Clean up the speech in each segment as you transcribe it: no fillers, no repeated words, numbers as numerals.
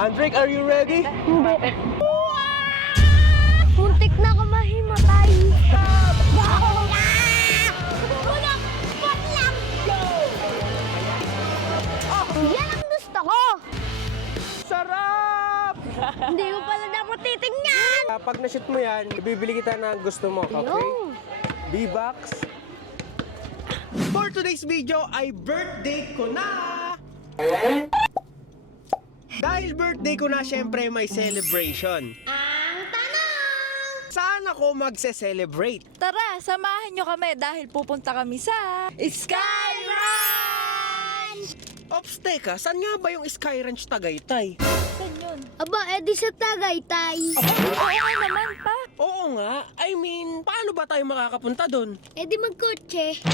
Andrick, are you ready? Hindi. Muntik na ako mahimatay. Yan ang gusto ko. Sarap! Hindi mo pala dapat titingnan. Pag na-shoot mo yan, bibili kita ng gusto mo, okay? Yo. B-Box. For today's video ay birthday ko na! Dahil birthday ko na, syempre may celebration. Ang tanong! Saan ako magse-celebrate? Tara, samahan nyo kami dahil pupunta kami sa Sky Ranch! Ops, teka, saan nga ba yung Sky Ranch Tagaytay? Saan yun? Aba, edi sa Tagaytay. Oo naman pa. Oo nga, I mean, paano ba tayo makakapunta doon? Edi magkotse.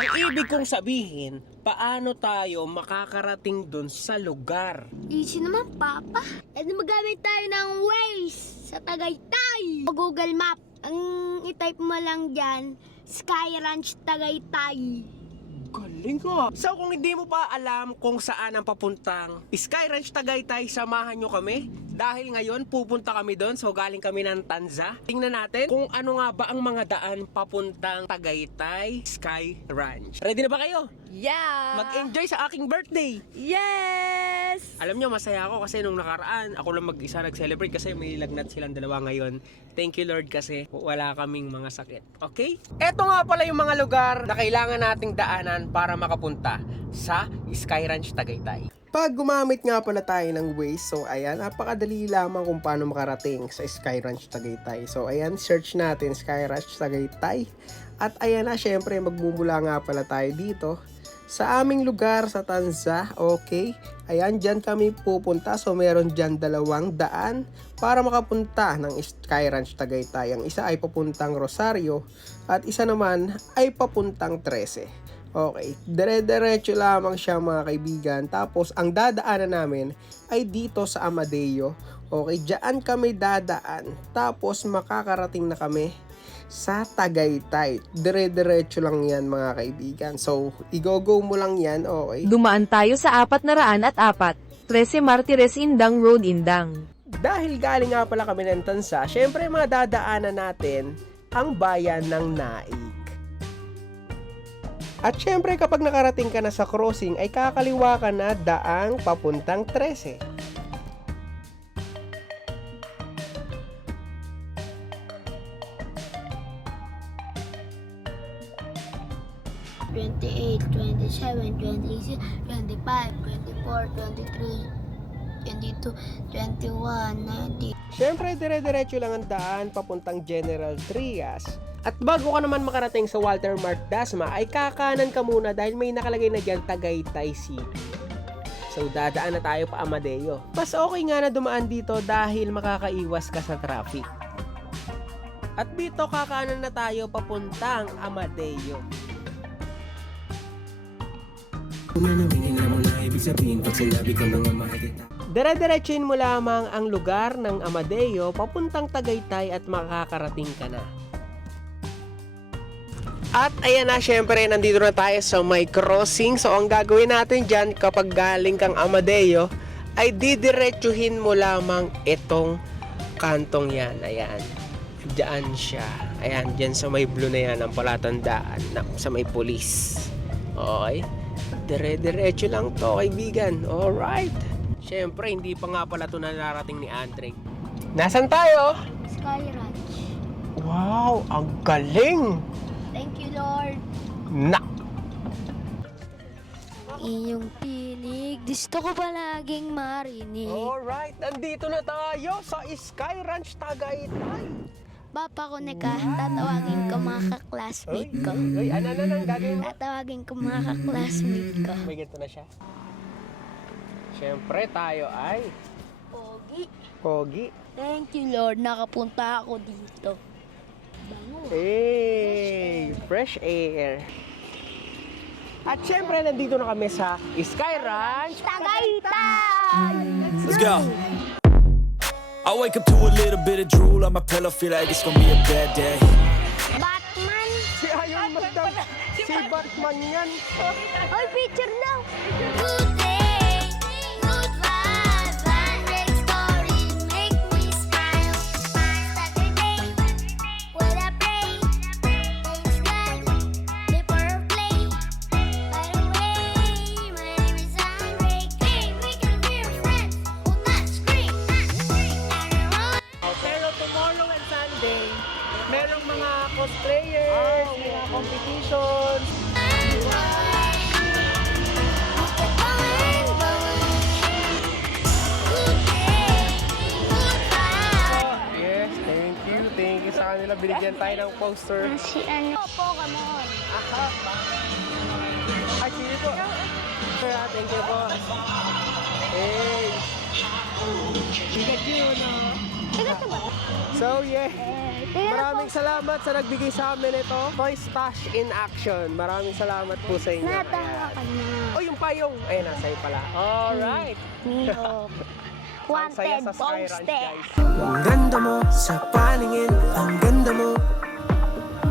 Ang ibig kong sabihin, paano tayo makakarating doon sa lugar? Easy naman, Papa. Edi magamit tayo ng Waze sa Tagaytay. O Google Map. Ang itype mo lang dyan, Sky Ranch Tagaytay. Galing nga. So kung hindi mo pa alam kung saan ang papuntang Sky Ranch Tagaytay, samahan nyo kami. Dahil ngayon pupunta kami doon. So galing kami ng Tanza. Tingnan natin kung ano nga ba ang mga daan papuntang Tagaytay Sky Ranch. Ready na ba kayo? Yeah! Mag-enjoy sa aking birthday! Yes! Alam nyo, masaya ako kasi nung nakaraan, ako lang mag-isa nag-celebrate kasi may lagnat silang dalawa ngayon. Thank you Lord kasi wala kaming mga sakit. Okay? Eto nga pala yung mga lugar na kailangan nating daanan para makapunta sa Sky Ranch Tagaytay. Pag gumamit nga pala tayo ng Waze, so ayan, napakadali lamang kung paano makarating sa Sky Ranch Tagaytay. So ayan, search natin Sky Ranch Tagaytay. At ayan na, syempre magmumula nga pala tayo dito sa aming lugar sa Tanza. Okay, ayan, dyan kami pupunta. So meron dyan dalawang daan para makapunta ng Sky Ranch Tagaytay. Ang isa ay papuntang Rosario at isa naman ay papuntang 13. Okay, dire-diretso lamang siya mga kaibigan. Tapos ang dadaanan namin ay dito sa Amadeo. Okay, dyan kami dadaan. Tapos makakarating na kami sa Tagaytay. Dire-diretso lang yan mga kaibigan. So, i-go-go mo lang yan, okay? Dumaan tayo sa 404, 13 Martires Indang Road, Indang. Dahil galing nga pala kami ng Tansa, syempre mga dadaanan natin ang bayan ng Naik. At syempre kapag nakarating ka na sa crossing ay kakaliwa ka na daang papuntang 13. 28, 27, 26, 25, 24, 23, 22, 21, 90. Syempre dire-diretso lang ang daan papuntang General Trias. At bago ka naman makarating sa Walter Mart Dasma ay kakanan ka muna dahil may nakalagay na dyan Tagaytay City. So dadaan na tayo pa Amadeo. Mas okay nga na dumaan dito dahil makakaiwas ka sa traffic. At dito kakanan na tayo papuntang Amadeo. Dire-diretsuin mo lamang ang lugar ng Amadeo papuntang Tagaytay at makakarating ka na. At ayan na, syempre nandito na tayo sa may crossing. So ang gagawin natin dyan kapag galing kang Amadeo ay didiretsuhin mo lamang itong kantong yan. Ayan, dyan siya. Ayan, dyan sa may blue na yan ang palatandaan na, sa may police. Okay, dire-diretso lang to kaibigan. Alright, syempre hindi pa nga pala ito nararating ni Andre. Nasaan tayo? Sky Ranch. Wow, ang galing! Thank you, Lord. Na! Iyong tinig, gusto ko palaging marinig. Alright, nandito na tayo sa Sky Ranch Tagaytay. Papa ko na ka, tatawagin ko mga kaklasmate ko. Ay, ano gagawin mo? Tatawagin ko mga kaklasmate ko. May ganito na siya. Siyempre tayo ay Pogi. Pogi. Thank you, Lord. Nakapunta ako dito. Bango. Hey, fresh air. At syempre nandito na kami sa Sky Ranch Tagaytay! Let's go. I wake up to a little bit of drool on my pillow, feel like it's gonna be a bad day. Batman! Si Iron Man daw. Si Batman yan. Oy, picture daw! Good day, good vibes, binigyan tayo ng poster. Si ano? Pokemon. Aha. Ay, sige po. Thank you po. Hey. Pikachu, no? Ito ba? So, yeah. Tingnan Maraming salamat sa nagbigay sa amin ito. Toy Stash in Action. Maraming salamat po sa inyo. Natawa ka na. Oh, yung payong. Ayun, nasa'yo pala. Alright. Niho. Ang saya Wanted sa Sky Ranch, posted. guys. Ang ganda mo sa paningin, ang ganda mo.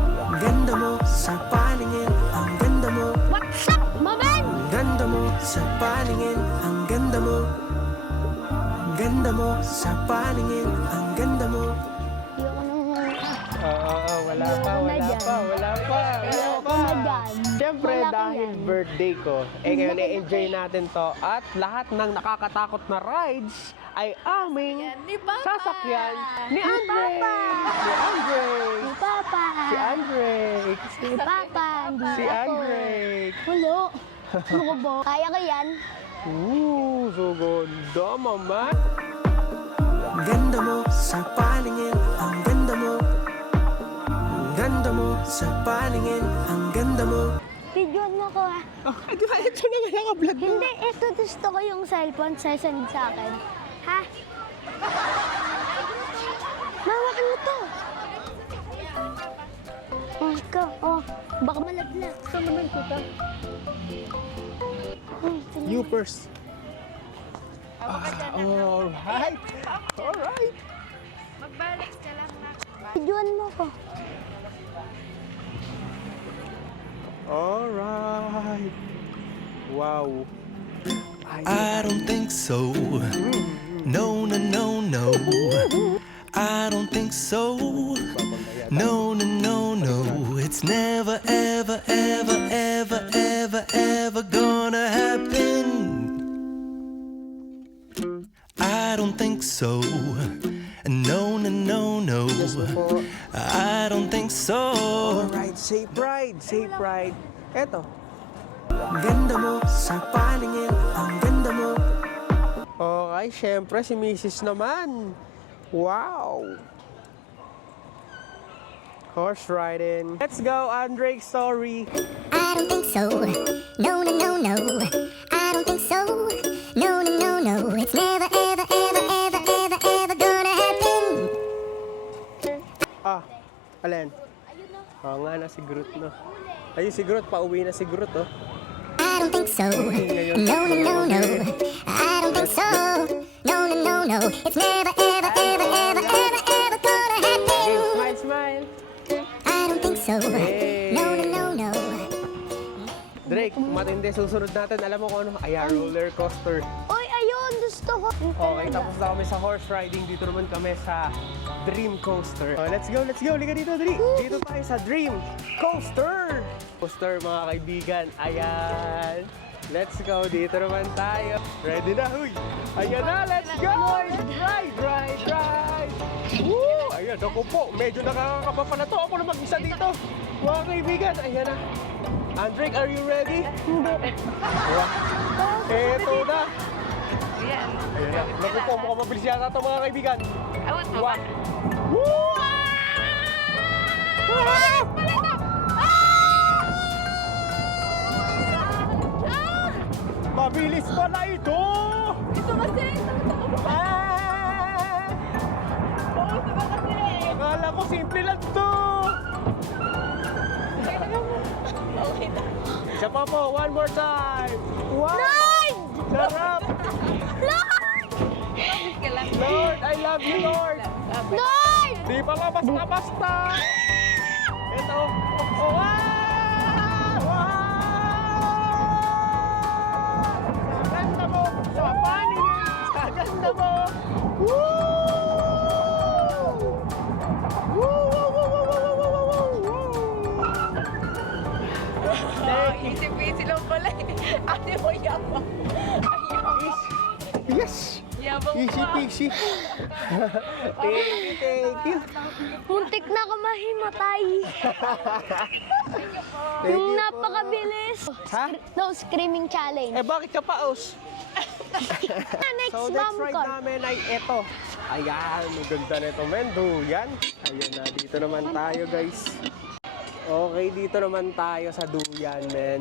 Ang ganda mo sa paningin, ang ganda mo. What's up, maman? Ang ganda mo sa paningin, ang ganda mo. Ang ganda mo sa paningin, ang ganda mo. Ayoko nung... Wala pa. Ayoko na dyan. Siyempre, Malaki dahil yan. birthday ko, ngayon i-enjoy natin to. At lahat ng nakakatakot na rides ay aming Ni Papa. sasakyan ni Andre. Si Andre. Si Papa. Si Andre. Si Papa. Hindi Si ako. Andre. Hulo. Ano ko ba? Kaya ko yan. So ganda, mama. Ang ganda mo sa paningin, ang ganda mo. Ang ganda mo sa paningin, ang ganda mo. Videoan mo ko ah. Oh, di ba? Ito na nga naka-vlog mo. Hindi, ito gusto ko yung cellphone sasend sa akin. Ha? Mawak mo to. Oh, ikaw. Oh, baka malaglag. Gusto naman ko to. Sige. You first. Alright. Alright. Mag-balance ka lang na. Videoan mo ko. Alright. Wow. I don't think so. No, no, no, no. I don't think so. No, no, no, no. It's never, ever, ever, ever, ever, ever gonna happen. I don't think so. No, no, no, no. I don't think so. Alright, safe ride. Safe ride. Eto. Ang ganda mo sa paningin, ang ganda mo. Okay, syempre si Mrs. naman. Wow. Horse riding. Let's go, Andre's story. I don't think so. No, no, no, no. I don't think so. No, no, no, no. It's never, ever, ever, ever, ever, ever gonna happen. Ah, alin? Oo nga na, si Groot, no? Ayun, si Groot. Pauwi na si Groot, oh. I don't think so. No, no, no, no. I don't think so. No, no, no, no. It's never, ever, ever, ever, ever, ever gonna happen. Hey, smile, smile. I don't think so. Hey. No, no, no, no. Drake, matindi. Susunod natin. Alam mo kung ano? Ayan, roller coaster. Oy, ayun. Gusto ko. Okay, tapos na kami sa horse riding. Dito naman kami sa Dream Coaster. Oh, let's go, let's go. Liga dito, Dri. Dito tayo sa Dream Coaster. Coaster, mga kaibigan. Ayan. Let's go. Dito naman tayo. Ready na, huy. Ayan na, let's go. Ride, ride, ride. Woo! Ayan, ako po. Medyo nakakakaba pa na to. Ako na mag-isa dito. Mga kaibigan, ayan na. Andrick, are you ready? Hindi. Eto na. Ayan. Ayan na. Naku po, mukhang mabilis yata ito, mga kaibigan. Awat mo. One. Woo! Mabilis pala ito! Ito kasi. Ah! Oo, ito ba kasi? Akala ko simple lang to! Okay na. Isa pa po, one more time! Wow! Sarap! Promise ka lang. Lord, I love you, Lord! Lord! Di pa nga basta-basta! Ito! Oh, wow! Wow! Sa ganda mo! Sa paningin! Sa ganda mo! Woo! Woo! Woo! Woo! Woo! Woo! Woo! Woo! Oh, easy-peasy lang pala eh. Ate mo yaman. Ayaw. Yes! Yabang Easy pa. peasy. Thank you. Muntik na ako mahimatay. Thank Yung you po. napakabilis. Ha? No, screaming challenge. Eh, bakit ka paos? Next, So, mom next ride ko. namin ay ito. Ayan, ang ganda nito, men. Duyan. Ayan na, dito naman tayo, guys. Okay, dito naman tayo sa Duyan, men.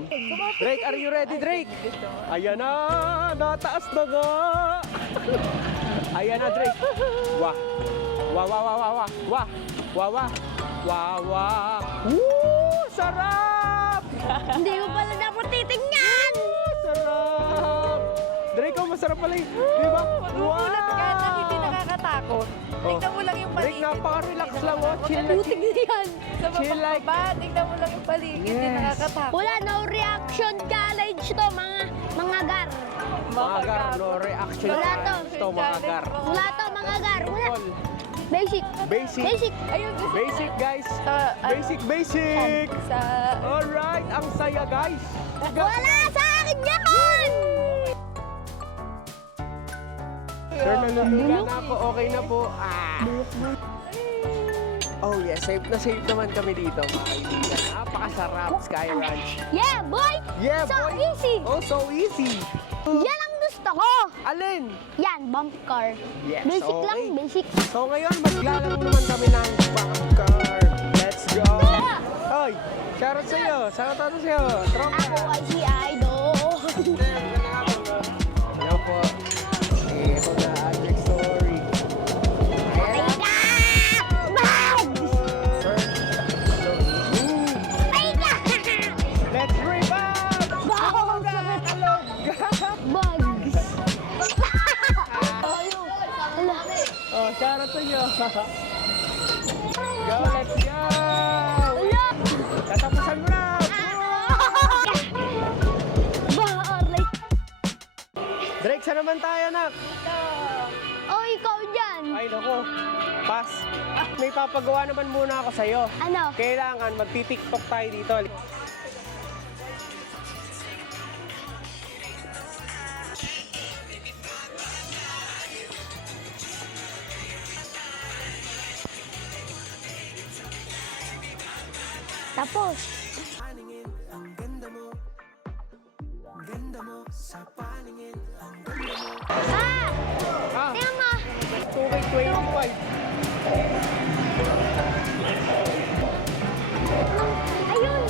Drake, are you ready, Drake? Ayan na, nataas na nga. Ayan na, Drake. Wah. Wah, wah, wah, wah, wah. Wah, wah, wah. Wah, wah. Woo! Sarap! Hindi ko pala dapat titingnan. Sarap! Drake, oh, masarap pala yun. Di ba? Magugulat ka na hindi nakakatakot. Tignan mo lang yung Drake, paligid. napaka-relax lang, oh. Chill na Butik na yan. Sa chill like- baba, tignan mo lang yung paligid. Hindi Yes. nakakatakot. Wala, no reaction challenge to, mga gar. Magar, no reaction. Wala to. Ito, magar. Wala to, mga gar. Wala. Basic. Basic. Basic. Ayun, gusto ko. Basic, guys. Sa, Basic, basic. Sa, Alright, ang saya, guys. Wala sa akin yan! Sir, nalulugan na po. Okay na po. Ah. Oh, yeah. Safe na safe naman kami dito, mga kaibigan. Napakasarap, Sky Ranch. Yeah, boy! Yeah, So boy. easy! Oh, so easy. Yan ang gusto ko! Alin? Yan, bump car. Yes, Basic okay. lang, basic. So ngayon, maglalaro naman kami ng bump car. Let's go! Hoy, shoutout sa'yo. Shoutout sa'yo. Tropa. Ako ay si Idol. Hello po. Ito na, Andrick Story. Patay ka! Bags! Patay ka! Let's rip up! Bags! Bags! Hala. Oh, shoutout sa'yo. Go, let's go! Hala. Tatapusan mo na! Baharlay. Drake, saan naman tayo, nak? Oh, ikaw dyan. Ay, naku. Pass. May papagawa naman muna ako sa'yo. Ano? Kailangan magti-tiktok tayo dito. Tapos. Ah! Ah, Tingnan mo. 2K25. Ayun.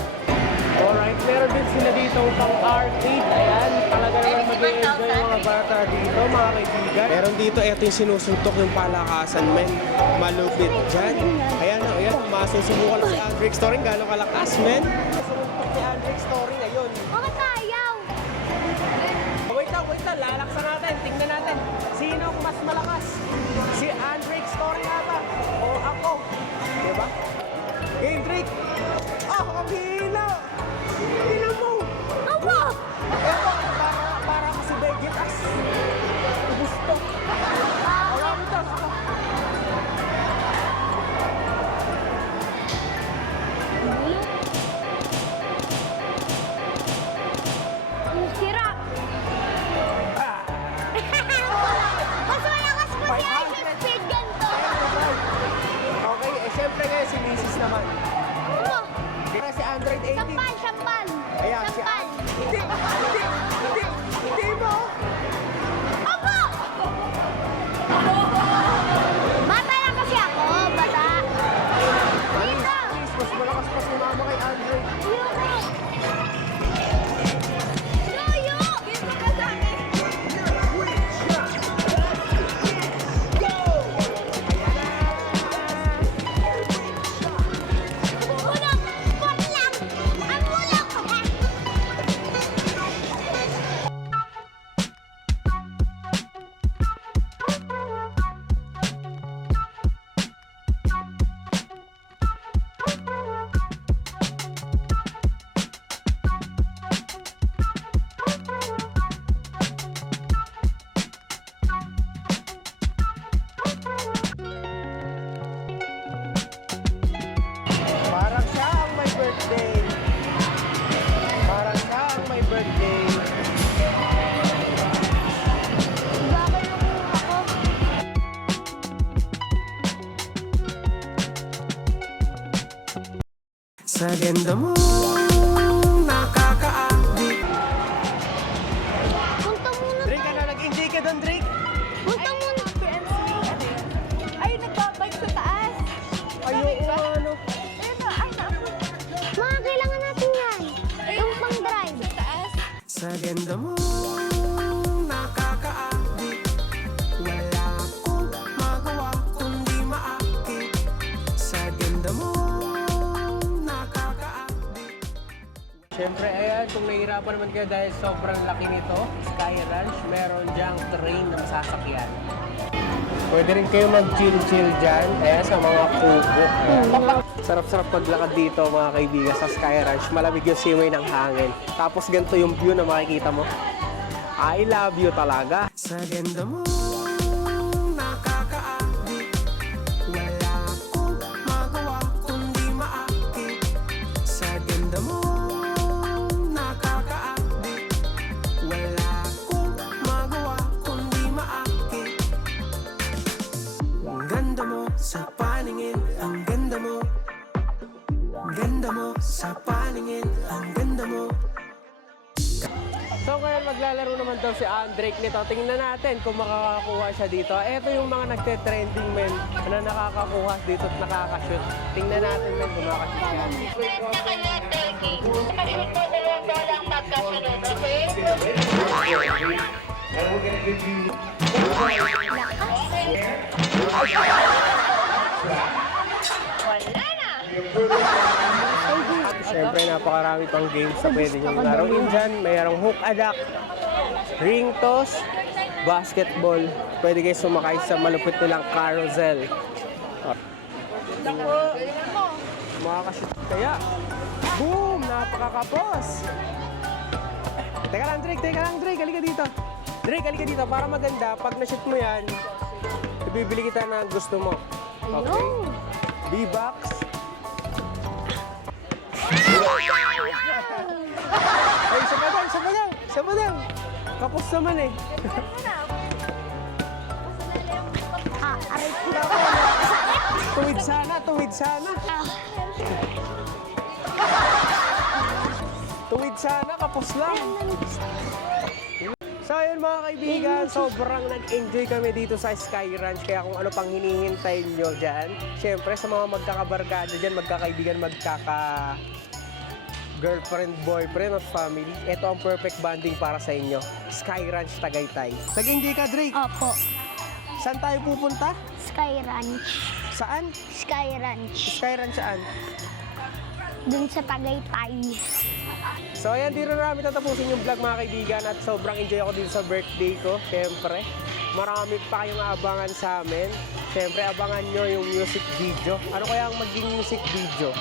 Alright, meron din sila dito pang arcade. Ayan, talaga naman mag-enjoy yung mga bata dito, mga kaibigan. Meron dito, eto yung sinusuntok yung palakasan, men. Malupit dyan. Ayan, ayan, masusubukan lang si Andrick Story. Gano'ng kalakas, men. Suntok si Andrick Story ngayon. Bakit ayaw? Wait lang, lalaksan natin. Tingnan natin. Sino ang mas malakas? Si Andrick Story ata. O ako. Diba? Game Drake. Ah, ang hila. Hila mo. Aba! Eto, para ako si Vegetas. Gusto. Wala mo ito. Ang sira. Mas malakas po si Ice Speed Sa ganda mo, nakaka-addict. Punta muna. Drake, ano? Nag-enjoy ka doon, Drake? Punta muna. Ay, nagbabike sa taas. Ayoko, ano? Ayun na, ay, naku. Mga kailangan natin yan. Yung pang-drive. Sa taas. Sa ganda mo, nakaka-addict. Wala akong magawa kundi maakit. Sa ganda mo, nakaka-addict. Siyempre, ayan, kung nahihirapan naman kayo dahil sobrang laki nito, Sky Ranch, meron diyang train na masasakyan. Pwede rin kayo mag-chill-chill dyan, ayan, sa mga kubo. Ayan. Sarap-sarap paglakad dito, mga kaibigan, sa Sky Ranch. Malamig yung simoy ng hangin. Tapos ganito yung view na makikita mo. I love you talaga. Sa ganda mo, nakaka-addict. Wala akong magawa kundi maakit. Sa ganda mo, nakaka-addict. Wala akong magawa kundi maakit. Ang ganda mo sa paningin, ang ganda mo. Ganda mo sa paningin, ang ganda mo. So ngayon maglalaro naman daw si Drake nito. Tingnan natin kung makakakuha siya dito. Ito yung mga nagte-trending men na nakakakuha dito at nakakashoot. Tingnan natin men kung makakashoot yan. Siyempre, napakarami pang games na pwede nyo laruin dyan. Mayroong hook adak, ring toss, basketball. Pwede kayo sumakay sa malupit nilang carousel. Makakashoot kaya. Boom! Napakakapos! Teka lang, Drake. Halika dito. Drake, halika dito. Para maganda, pag na-shoot mo yan, ibibili kita na gusto mo. Okay? B-box. Ay, isa pa lang. Kapos naman eh. Aray ko. Tuwid sana. Tuwid sana, kapos lang. So ayun mga kaibigan, sobrang nag-enjoy kami dito sa Sky Ranch. Kaya kung ano pang hinihintay nyo dyan, syempre sa mga magkakabarkada dyan, magkakaibigan, girlfriend, boyfriend, at family, ito ang perfect bonding para sa inyo. Sky Ranch Tagaytay. Nag-enjoy ka, Drake? Opo. Saan tayo pupunta? Sky Ranch. Saan? Sky Ranch. Sky Ranch saan? Dun sa Tagaytay. So ayan, dito na namin tatapusin yung vlog mga kaibigan at sobrang enjoy ako dito sa birthday ko. Siyempre, marami pa kayong aabangan sa amin. Siyempre, abangan nyo yung music video. Ano kaya ang maging music video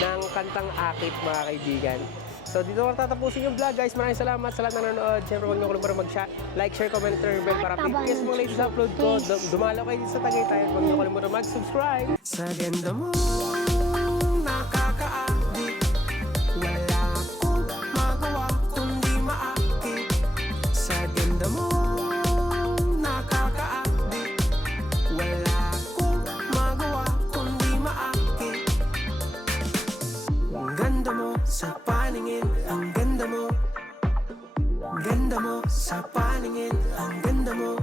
ng Kantang Akit mga kaibigan? So dito ko tatapusin yung vlog guys. Maraming salamat sa lahat na nanonood. Siyempre, huwag niyo kalimutan like, share, comment, turn bell para update mga latest upload ko. Dumalaw kayo dito sa Tagaytay. Huwag niyo kalimutan mag-subscribe. Sa ganda mo, nakaka-addict. Wala akong magawa kundi maakit. Sa ganda mo, nakaka-addict. Wala akong magawa kundi maakit. Ang ganda mo sa paningin, ang ganda mo. Ganda mo sa paningin, ang ganda mo.